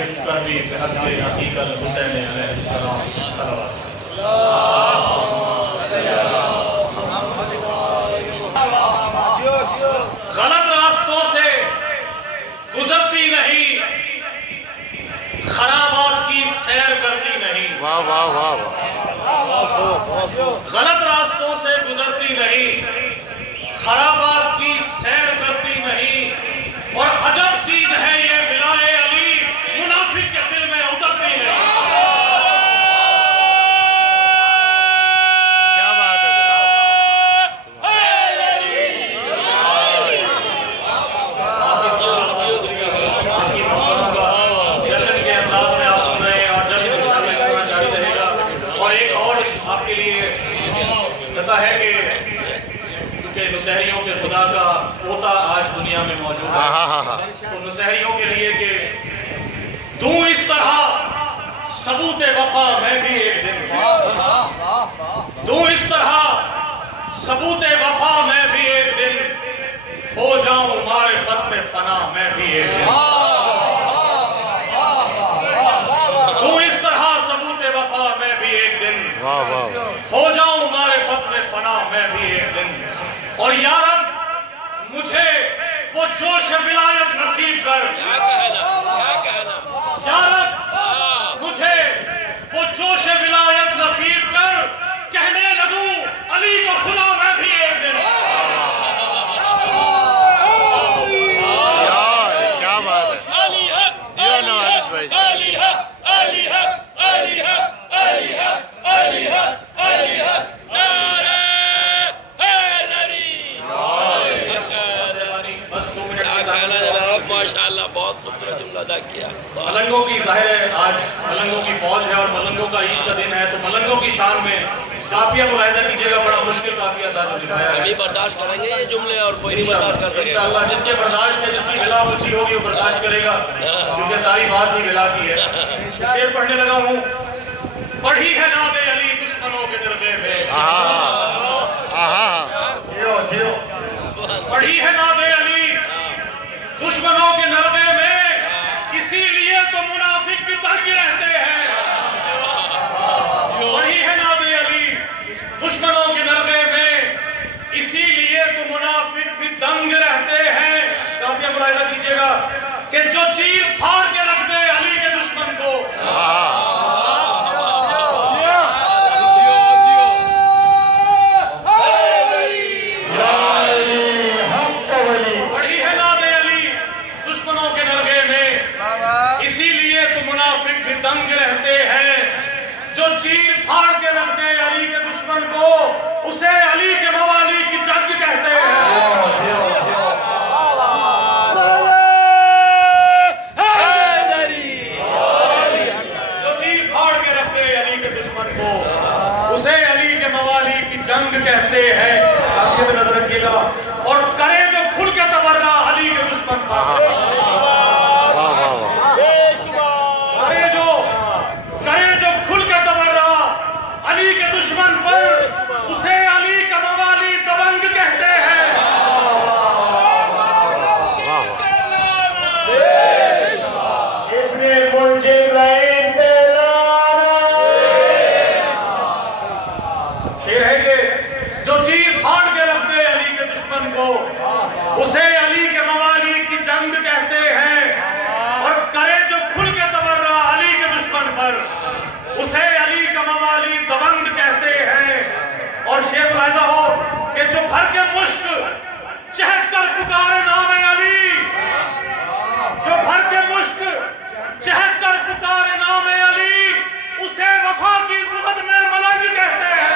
काशिफ कर भी हकीकत हुसैन अलैहिस्सलाम सल्लल्लाहु गलत रास्तों से गुजरती नहीं, खराबात की सैर करती नहीं। वाह वाह वाह वाह। गलत रास्तों से गुजरती नहीं, खराबात की सैर करती नहीं। और अजब चीज है ये बिलाए अली, मुनाफिक के दिल में उतरती नहीं। क्या बात है जनाब। जश्न के अंदाज में आप सुन रहे हैं और जश्न जारी रहेगा। और एक और आपके लिए पता है कि नुसैरियों के खुदा का पोता आज दुनिया में मौजूद है। तो नुसैरियों के लिए कि तू इस तरह सबूत वफा मैं भी एक दिन, तू इस तरह सबूत वफा मैं भी एक दिन, हो जाऊं मारिफत में फना मैं भी एक दिन। तू इस तरह सबूत वफा मैं भी एक दिन, हो जाऊं मारिफत में फना मैं भी एक दिन। और या रब मुझे वो जोश विलायत नसीब कर, या रब मुझे वो जोश विलायत नसीब कर, कहने लगूं अली को खुदा मैं भी एक दिन। क्या बात है। जियो नवाजिश भाई। अली हक, अली हक, अली हक, अली हक, अली हक, अली हक। माशाअल्लाह बहुत खूबसूरत जुमला अदा किया। मलंगों की जाहिर है आज मलंगों की फौज है और मलंगों का ईद का दिन है, तो मलंगों की शान में काफिया मुलाहिजा कीजिएगा। बड़ा मुश्किल काफिया दिखाया है। अभी बर्दाश्त करेंगे ये जुमले और कोई नहीं बर्दाश्त कर सकेगा। इंशाअल्लाह जिसके बर्दाश्त है, जिसकी गिला ऊंची होगी वो बर्दाश्त करेगा, क्योंकि सारी बात ही गिला की है। शेर पढ़ने लगा हूँ। पढ़ी है नादे अली दुश्मनों के निर्दे में, पढ़ी है नादे अली दुश्मनों के नरवे में, इसीलिए तो मुनाफिक भी तंग रहते हैं। पढ़ी है नादे अली दुश्मनों के नरवे में, इसीलिए तो मुनाफिक भी दंग रहते हैं। काफिया मुलाहिजा कीजिएगा कि जो चीर फाड़ के रख दे अली के दुश्मन को, इसीलिए तो मुनाफिक भी दंग रहते हैं। जो चीर फाड़ के रखते अली के दुश्मन को, उसे अली के मवाली की जंग कहते हैं। जो चीर फाड़ के रखते अली के दुश्मन को, उसे अली के मवाली की जंग कहते हैं। काफी पे नजर रखिएगा। और करे जो खुल के तबर्रा अली के दुश्मन पर, करे जो खुल के तबर्रा अली के दुश्मन पर, उसे अली का मवाली दबंग कहते हैं। शेर है कि जो चीर फाड़ के रखते अली के दुश्मन को, उसे अली के मवाली की जंग कहते हैं। और करे जो खुल के तबर्रा अली के दुश्मन पर, उसे अली का मवाली दबंग कहते हैं। और शेर लाजा हो कि जो भर के मुश्क चहक कर पुकारे नामे अली, जो भर के मुश्क चहक कर पुकारे नामे अली, उसे वफा की गुद में मलंग कहते हैं।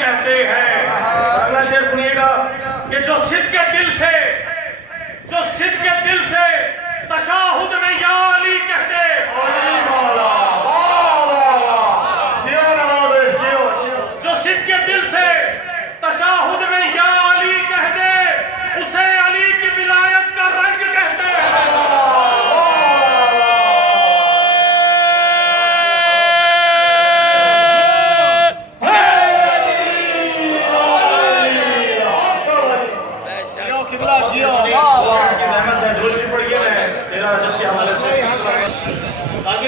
कहते हैं। अगला शेर सुनिएगा कि जो सिद्ध के दिल से तशाहुद में या अली कहते, जो सिद्ध के दिल से तशाहुद में या अली कहते, उसे अली की विलायत का रंग कहते हैं।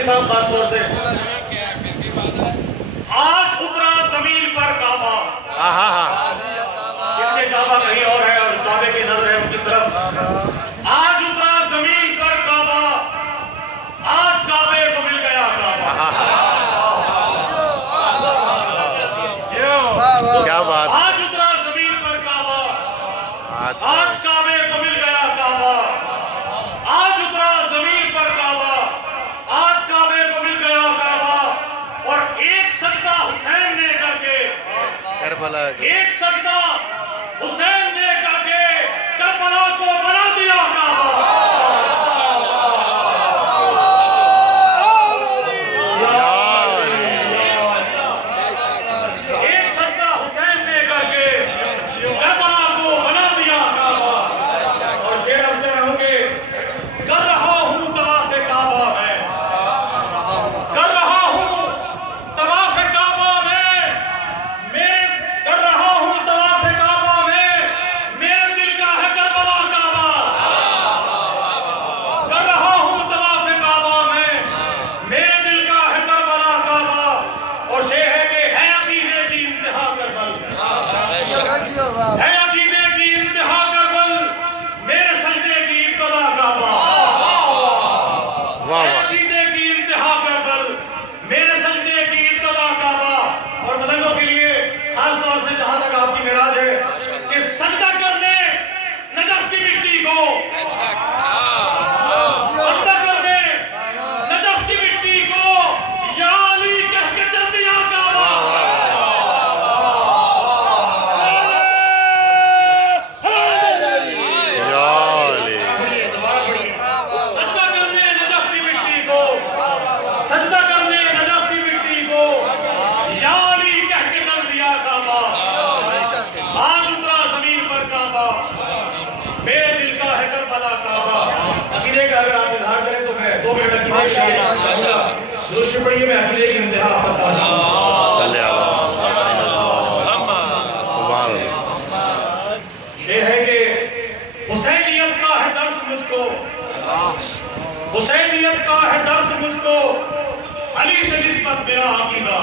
मौलवी साहब खास तौर से, आज उतरा जमीन पर काबा। हाँ हाँ हाँ इनके काबा कहीं और है और काबे की नजर है उनकी तरफ। आज उतरा जमीन पर काबा, आज काबे को मिल गया काबा। क्या बात। आज उतरा जमीन पर काबा, आज आज काबे को मिल गया काबा। आज उतरा जमीन पर काबा, आज काबे को मिल गया काबा। और एक सजदा हुसैन ने करके, करबला एक सजदा हुसैन ने करके करबला को बना दिया काबा। एक सजदा हुसैन ने करके करबला को बना दिया काबा। और शेर अर्ज़ कर रहा हूं कि कर रहा हूं तवाफ़े काबा में, कर रहा हूं तवाफ़े काबा में, मैं कर रहा हूं तवाफ़े काबा में, मेरे दिल का है करबला काबा। कर रहा हूं तवाफ़े काबा में, मेरे दिल का है करबला काबा। और शेर है कि है अकीदे की इंतहा करबल, है अकीदे की इंतहा करबल, मेरे सजदे की इब्तिदा काबा। वाह है वाह। अकीदे की इंतहा करबल, मेरे सजदे की इब्तिदा काबा। और मलंगों के लिए खास तौर से जहां तक आपकी मिराज है कि सजदा करने नजफ की मिट्टी को, सजदा करने नजफ की मिट्टी को या अली कह के चल दिया काबा। या अली। सजदा करने नजफ की मिट्टी को, सजदा करने नजफ की मिट्टी को या अली कह के चल दिया काबा। आज उतरा जमीन पर काबा, मेरे दिल का है करबला काबा। अकीदे का अगर आप इजहार करें तो मैं 2 मिनट अकीदे के लिए दुरुस्त पढ़िए, मैं अकीदे की इंतहा आपको बता दूं। सल्ले अला सुभान अल्लाह। शेर है कि हुसैनियत का है दर्स मुझको, हुसैनियत का है दर्स मुझको, अली से निस्बत मेरा अकीदा।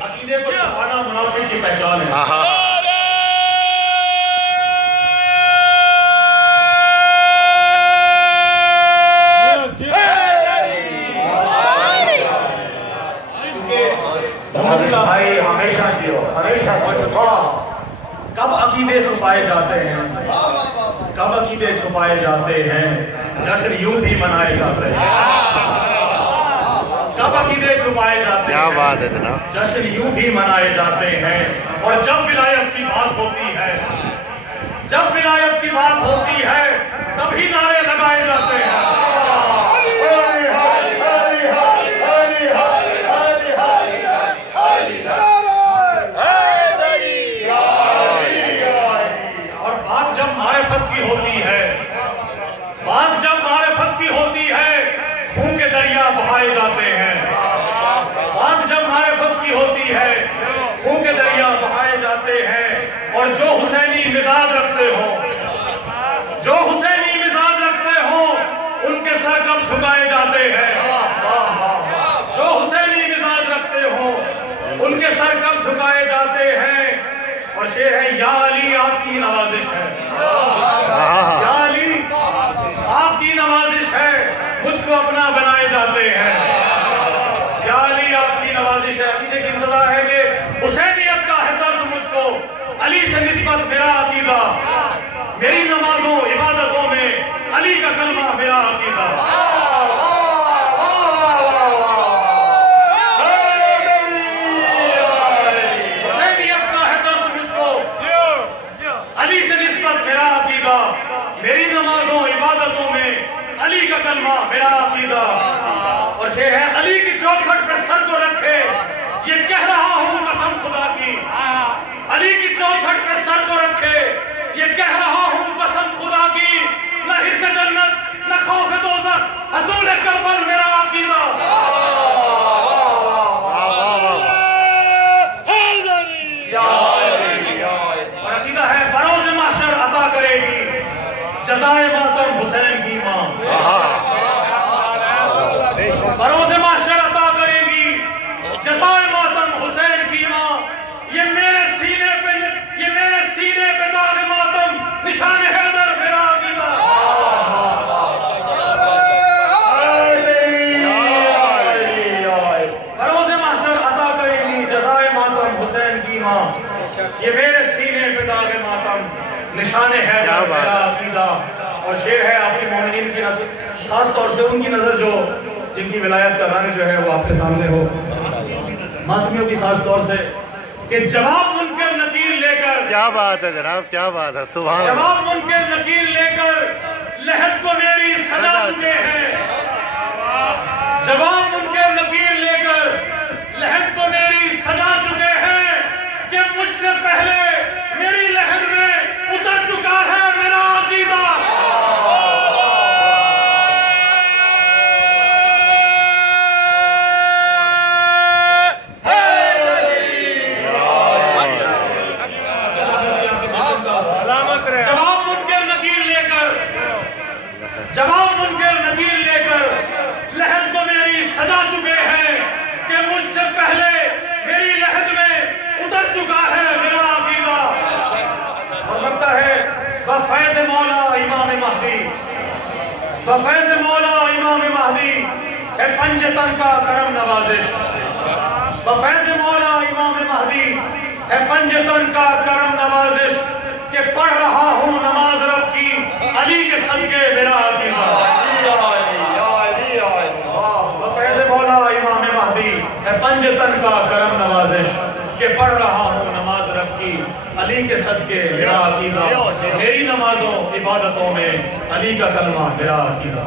अकीदे को छुपाना मुनाफिक की पहचान है। हाँ हाँ हाँ। भाई हमेशा जियो, हमेशा जियो। कब अकीदे छुपाए जाते हैं, कब अकीदे छुपाए जाते हैं, जश्न यूं भी मनाए जाते हैं। कब अकीदे छुपाए जाते क्या हैं, बात है जनाब। जश्न यूं भी मनाए जाते हैं। और जब विलायत की बात होती है, जब विलायत की बात होती है, तभी नारे लगाए जाते हैं। और बात जब मारिफत की होती है, बात जब मारिफत की होती है, खून के दरिया बहाए जाते हैं। बात जब मारिफत की होती है, खून के दरिया बहाए जाते हैं। और जो हुसैनी मिजाज रखते हो, जो हुसैनी मिजाज रखते हो, उनके सर कब झुकाए जाते हैं। जो हुसैनी मिजाज रखते हो, उनके सर कब झुकाए जाते हैं। और शेर है या अली आपकी नवाजिश है, या अली आपकी नवाजिश है, मुझको अपना बनाए जाते हैं। या अली आपकी नवाजिश है। अकीदे की इंतज़ा है कि हुसैनियत का है दर्स मुझको, अली से निस्बत मेरा अकीदा, मेरी नमाजों इबादतों में अली का कलमा मेरा अकीदा। हुसैनियत का है दर्स मुझको, अली से निस्बत मेरा अकीदा, मेरी नमाजों इबादतों में अली का कलमा मेरा अकीदा। और शेर है अली की चौखट पे सर को रखे, ये कह रहा हूं कसम खुदा की। अली की चौखट पे सर को रखे, ये कह रहा हूं कसम खुदा की। न हिर्स जन्नत न खौफ दोज़ख, हसूल करबल मेरा अकीदा। और अकीदा है बरोज़ महशर अता करेगी जज़ाए मातम हुसैन की मां। ये मेरे सीने पे दाग मातम, निशाने है क्या बात मेरा है। अकीदा। और शेर है आपकी मोमिनीन की नज़र, खास तौर से उनकी नज़र जो जिनकी विलायत का रंग जो है वो आपके सामने हो, मातमियों की खास तौर से, कि जवाब मुनकर नकीर लेकर, क्या बात है जनाब, क्या बात है, सुभान अल्लाह। जवाब मुनकर नकीर लेकर लहद को मेरी सजा चुके हैं। जवाब मुनकर नकीर लेकर लहद को मेरी सजा चुके हैं कि मुझसे पहले मेरी लहद में उतर चुका है मेरा अकीदा। जवाब मुनकर नकीर लेकर लहद को मेरी सजा चुके हैं कि मुझसे पहले मेरी लहद में उतर चुका है मेरा अकीदा। और लगता है बफैज़ मौला इमाम महदी, बफैज़ मौला इमाम महदी है पंजतन का करम नवाजिश, बफैज़ मौला इमाम महदी है पंजतन का करम नवाजिश के पढ़ रहा हूँ नमाज रब की अली के सदके मेरा अकीदा। बफैज़ मौला इमाम महदी है पंजतन का करम नवाजिश के पढ़ रहा हूँ नमाज रब की अली के सदके मेरा अकीदा। मेरी नमाजों इबादतों में अली का कलमा मेरा अकीदा।